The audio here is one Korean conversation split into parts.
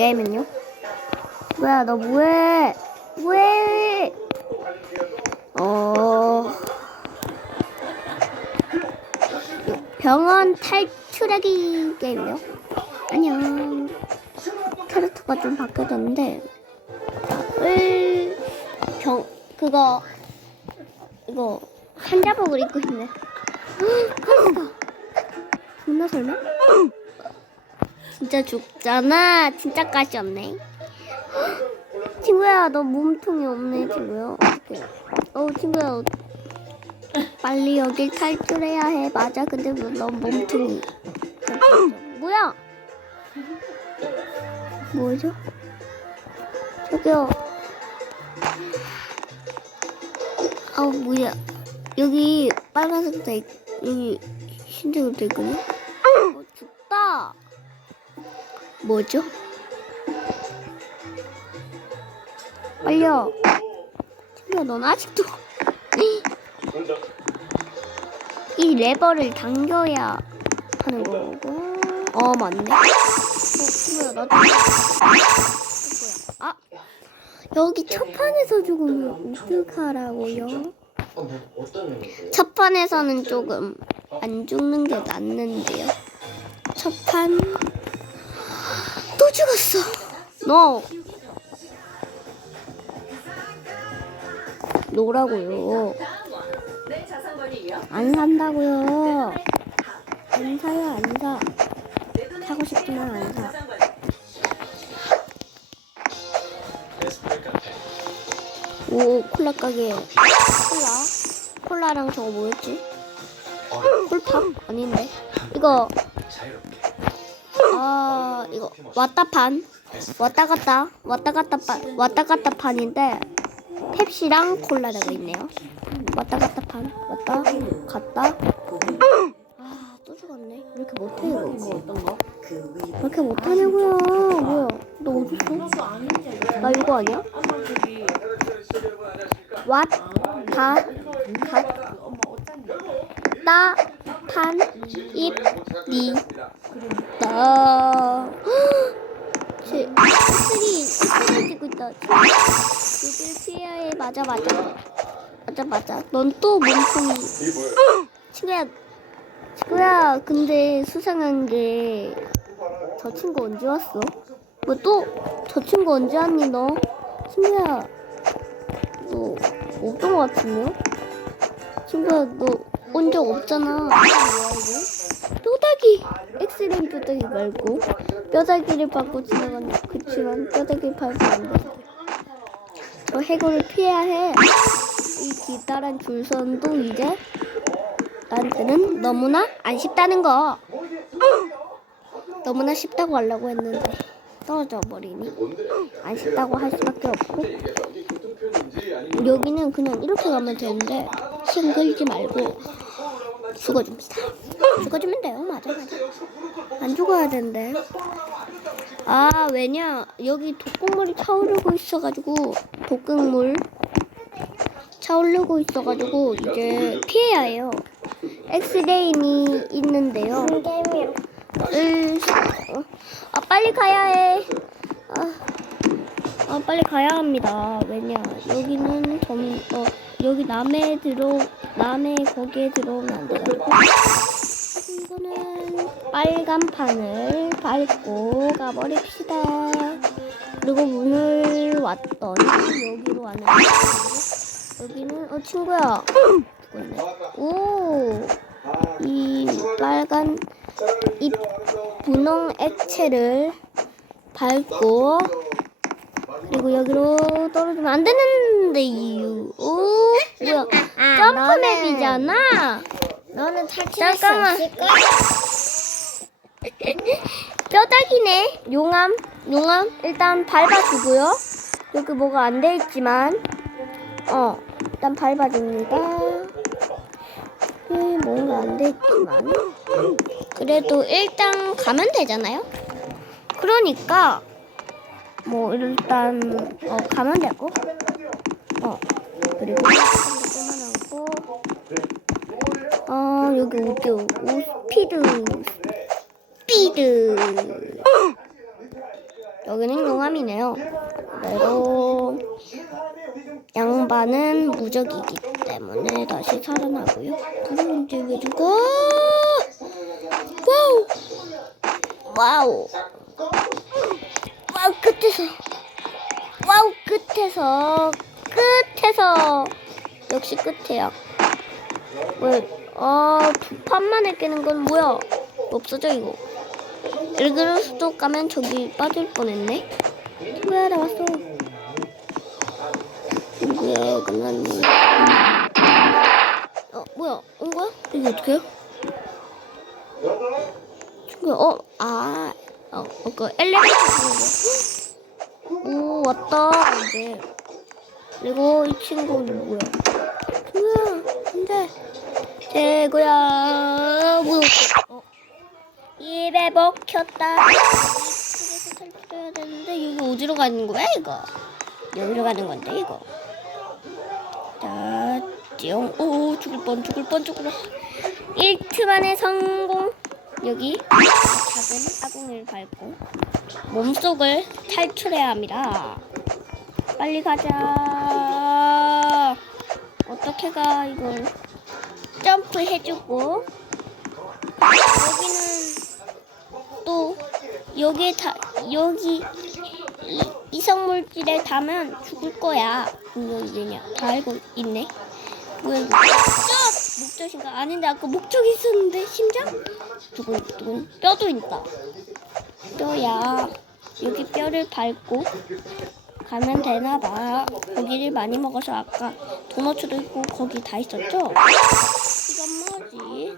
게임은요? 뭐야 너 뭐해? 뭐해? 어 병원 탈출하기 게임이요? 안녕. 캐릭터가 좀 바뀌어졌는데 을병 그거 이거 한자복을 입고 있네. 카스다. 존나 설마? 진짜 죽잖아. 진짜까지 없네. 친구야, 너 몸통이 없네, 친구야. 어떡해. 어, 친구야. 빨리 여길 탈출해야 해. 맞아. 근데 뭐, 너 몸통이. 뭐야? 뭐죠? 저기요. 아우, 뭐야. 여기 빨간색 돼, 있, 여기 흰색으로 돼 있거든요? 어, 죽다. 뭐죠? 빨려. 친구야, 넌 아직도 이 레버를 당겨야 하는 거고. 어, 맞네. 어, 친구야, 나도. 어, 뭐야? 아, 여기 첫 판에서 죽으면 어떡하라고요? 어, 뭐 어떤 의미세요? 첫 판에서는 조금 안 죽는 게 낫는데요. 첫 판. 또 죽었어. 너. 노라고요. 안 산다고요. 안 사요, 안 사. 사고 싶지만 안 사. 오, 콜라 가게. 콜라. 콜라랑 저거 뭐였지? 어, 콜팝? 아닌데. 이거, 아, 이거, 왔다 판. 왔다 갔다. 왔다 갔다 판. 왔다 갔다 판인데, 펩시랑 콜라라고 있네요. 왔다 갔다 판. 왔다 갔다. 아, 또 죽었네. 왜 이렇게 못해, 이거. 왜 이렇게 못하냐고요. 뭐야. 너 어딨어? 나 이거 아니야? 왔다 갔다. 엄마 어쩐지. 따, 판, 입, 리, 따. 제, 쓰리, 찍고 있다. 피해야 해. 맞아, 맞아. 맞아, 맞아. 넌 또 몸통이. 친구야, 친구야, 근데 수상한 게, 저 친구 언제 왔어? 뭐 또, 저 친구 언제 왔니, 너? 친구야, 너, 없던 것 같은데요? 친구야, 너 온 적 없잖아. 뼈다귀! 엑스레이 뼈다귀 말고, 뼈다귀를 밟고 지나간, 그치만 뼈다귀 밟으면 안 돼. 저 해골을 피해야 해. 이 길다란 줄선도 이제 나한테는 너무나 안 쉽다는 거. 너무나 쉽다고 하려고 했는데 떨어져 버리니 안 쉽다고 할 수밖에 없고 여기는 그냥 이렇게 가면 되는데 시간 끌지 말고 죽어줍니다. 죽어주면 돼요. 맞아 맞아. 안 죽어야 되는데. 아 왜냐 여기 독극물이 차오르고 있어가지고 독극물 차오르고 있어가지고 이제 피해야 해요. 엑스레인이 있는데요. 음, 어, 아 빨리 가야 해. 아, 아 빨리 가야 합니다. 왜냐 여기는 점, 어 여기 남해 들어 남해 거기에 들어오면 안 돼가지고 이거는 빨간 판을 밟고 가버립시다. 그리고 문을 왔더니 여기로 왔는데 여기는 어 친구야 죽었네. 오. 이 빨간 이 분홍 액체를 밟고 그리고 여기로 떨어지면 안 되는 데 이유 오 뭐야 점프맵이잖아. 너는 탈출할 잠깐만. 수 있을까? 뼈다귀네. 용암 용암. 일단 밟아주고요. 여기 뭐가 안 돼 있지만. 어 일단 밟아줍니다. 음, 뭔가 안 돼 있지만. 그래도 일단 가면 되잖아요. 그러니까 뭐 일단 어 가면 되고 어 그리고 끊어놓고 어 여기 어디 오 스피드 여기는 용암이네요. 그대로 양반은 무적이기 때문에 다시 살아나고요. 이제 왜 죽어? 와우! 와우! 와우 끝에서 와우 끝에서 끝에서 역시 끝에야. 왜? 아, 두 판만에 깨는 건 뭐야? 없어져 이거. 엘그로스도 가면 저기 빠질 뻔했네. 뭐야 나왔어. 뭐야 끝났니? 어 뭐야 온 거야? 이거 어떻게 해? 친구야 어? 아 어, 어, 그 엘리베이터? 오 왔다 이제 그리고 이 친구는 뭐야? 친구야? 안돼 제구야 뭐야 어? 입에 먹혔다. 그래서 탈출해야 되는데 여기 어디로 가는 거야 이거? 여기로 가는 건데 이거. 자 띠용. 오 죽을 뻔 죽을 뻔 죽을 뻔. 1트 만에 성공. 여기 작은 아궁이를 밟고 몸속을 탈출해야 합니다 빨리 가자. 어떻게 가 이걸. 점프 해주고. 여기는 또 여기에 다 여기 이, 이성 물질에 닿으면 죽을 거야. 그냥 다 알고 있네. 뭐야 이거 목적 목적인가? 아닌데 아까 목적이 있었는데 심장? 두근 두근. 뼈도 있다. 뼈야. 여기 뼈를 밟고 가면 되나 봐 고기를 많이 먹어서 아까 도너츠도 있고 거기 다 있었죠 이건 뭐지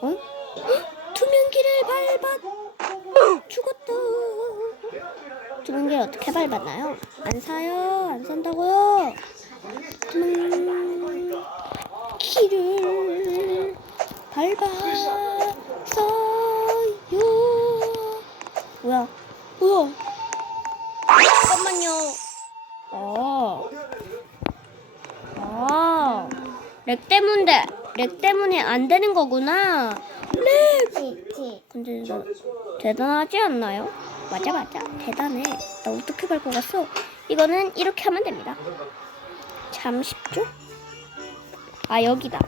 어? 투명기를 밟아 죽었다. 투명기를 어떻게 밟았나요? 안 사요. 안 산다고요. 투명기를 밟았어요. 뭐야? 렉 때문에 렉 때문에 안 되는 거구나. 렉. 근데 너 대단하지 않나요? 맞아 맞아 대단해. 나 어떻게 밟고 갔어? 이거는 이렇게 하면 됩니다. 참 쉽죠? 아 여기다.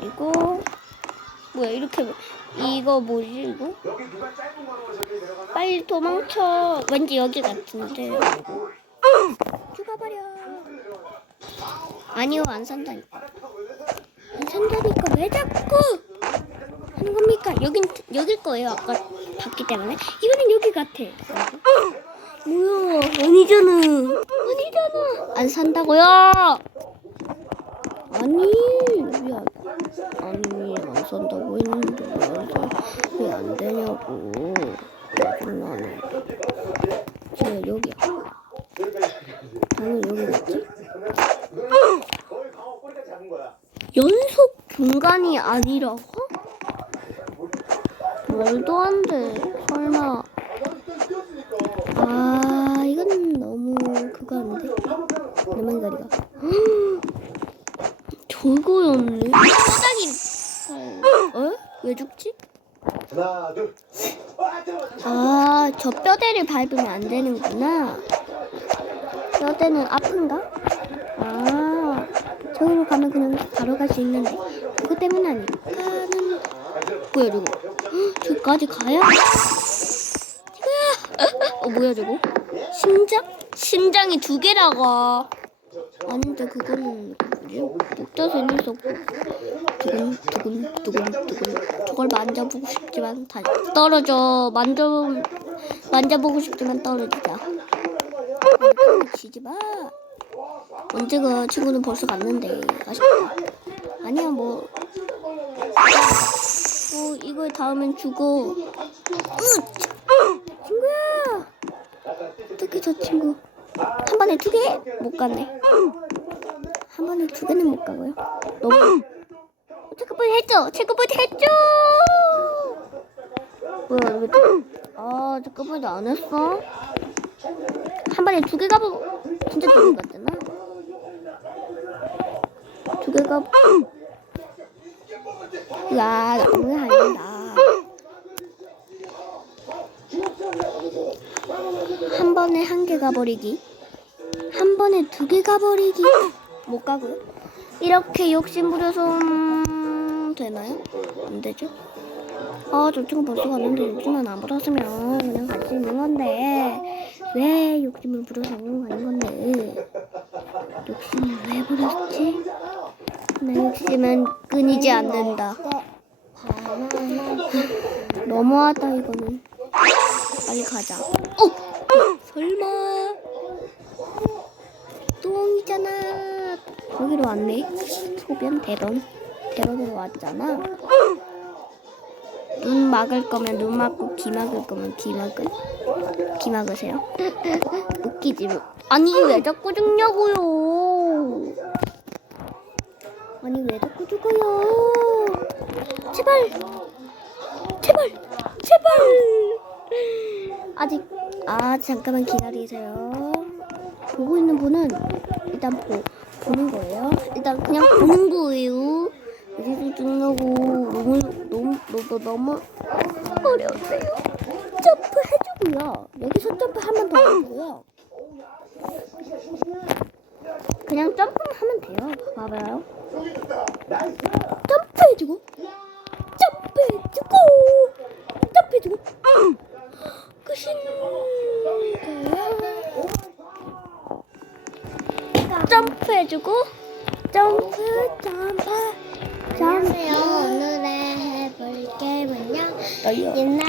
그리고 뭐야 이렇게 이거 뭐지 이거? 빨리 도망쳐. 왠지 여기 같은데. 죽어버려. 아니요 안 산다니까. 안 산다니까 왜 자꾸 하는 겁니까? 여긴 여길 거예요 아까 봤기 때문에. 이거는 여기 같아. 뭐야 아니잖아. 아니잖아. 안 산다고요? 아니 왜 안, 아니 안 산다고 했는데 왜안 되냐고. 짜증나네 제가 여기야 당연히 여기겠지 연속 중간이 아니라고? 말도 안 돼. 설마. 아, 이건 너무 그거 아닌데? 내만 가리가. 저거였네. 뼈다귀. 어? 왜 죽지? 하나 둘 아, 저 뼈대를 밟으면 안 되는구나. 뼈대는 아픈가? 아, 저기로 가면 그냥 바로 갈 수 있는데. 그것 때문 아닐까는. 뭐야, 저거? 헉, 저기까지 가야? 어, 뭐야, 저거? 심장? 심장이 두 개라고. 아닌데, 그거는, 뭐지? 목젖에 있었고. 두근, 두근, 두근, 두근. 저걸 만져보고 싶지만 다 떨어져. 만져, 만져보고 싶지만 떨어지자. 지지 마. 언제가 친구는 벌써 갔는데 아쉽다. 아니야 뭐. 뭐 이걸 닿으면 죽어. 으, 친구야. 어떻게 저 친구 한 번에 두 개 못 갔네. 한 번에 두 개는 못 가고요. 너무. 체크포인트 했죠? 체크포인트 했죠? 뭐야 왜? 또- 아 체크포인트 안 했어? 한 번에 두 개 가보 진짜 두개 갔잖아. 그거 야 장난 아니다. 한 번에 한 개 가버리기. 한 번에 두 개 가버리기. 못 가고요. 이렇게 욕심 부려서 음, 되나요? 안 되죠? 아저 친구 벌써 갔는데 욕심은 안 부렸으면 그냥 갈 수 있는 건데. 왜 욕심을 부려서 가는 건데? 욕심을 왜 부렸지? 내 욕심은 끊이지 않는다. 너무하다 이거는. 빨리 가자. 어, 설마 똥이잖아. 거기로 왔네. 소변 대변 대변으로 왔잖아. 눈 막을 거면 눈 막고 귀 막을 거면 귀 막을 귀 막으세요. 웃기지 뭐. 아니 왜 자꾸 죽냐고요. 아니 왜 자꾸 죽어요. 제발 제발 제발 아직 아 잠깐만 기다리세요. 보고 있는 분은 일단 보, 보는 거예요. 일단 그냥 보는 거예요. 어디서 죽냐고 너무 너무 너무 너무 어려운데요. 점프 해주고요. 여기서 점프 한 번 더 해주고요. 그냥 점프만 하면 돼요. 봐봐요. 점프해주고 점프해주고 점프해주고 응. 끝인가요? 점프해주고 점프 점프 점프 오늘의 해볼 게임은요. 옛날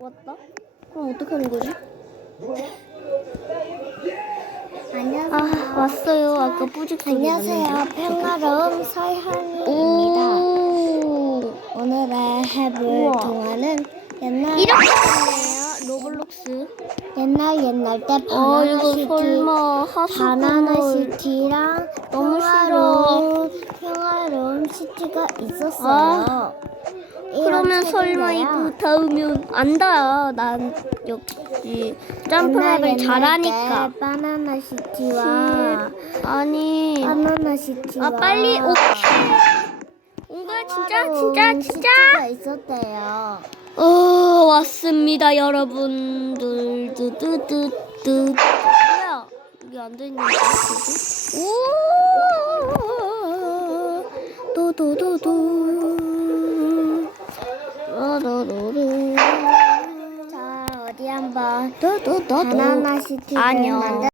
왔다? 그럼 어떻게 하는 거지? 안녕하세요. 아 왔어요 아까 뿌직 소리 안녕하세요. 났는데. 평화로움 서현입니다. 오 오늘의 해볼 우와. 동화는 옛날 이렇게 됐네요 로블록스 옛날 옛날 때아 바나나 이거 시티 설마 바나나 시티랑 너무 평화로운 평화로운 시티가 있었어요. 그러면 설마. 이거 닿으면 안다 난 역시 점프맵을 옛날 잘하니까. 때 바나나 시티와 아니. 바나나 시티와 아 빨리 오케이 온 거야? 진짜? 진짜? 진짜? 시티가 있었대요. 어 왔습니다 여러분들. 뚜뚜뚜뚜. 뭐야? 이게 안 되는 거야 오! 도도도도 자 어디 한번? 바나나 시티를. 만들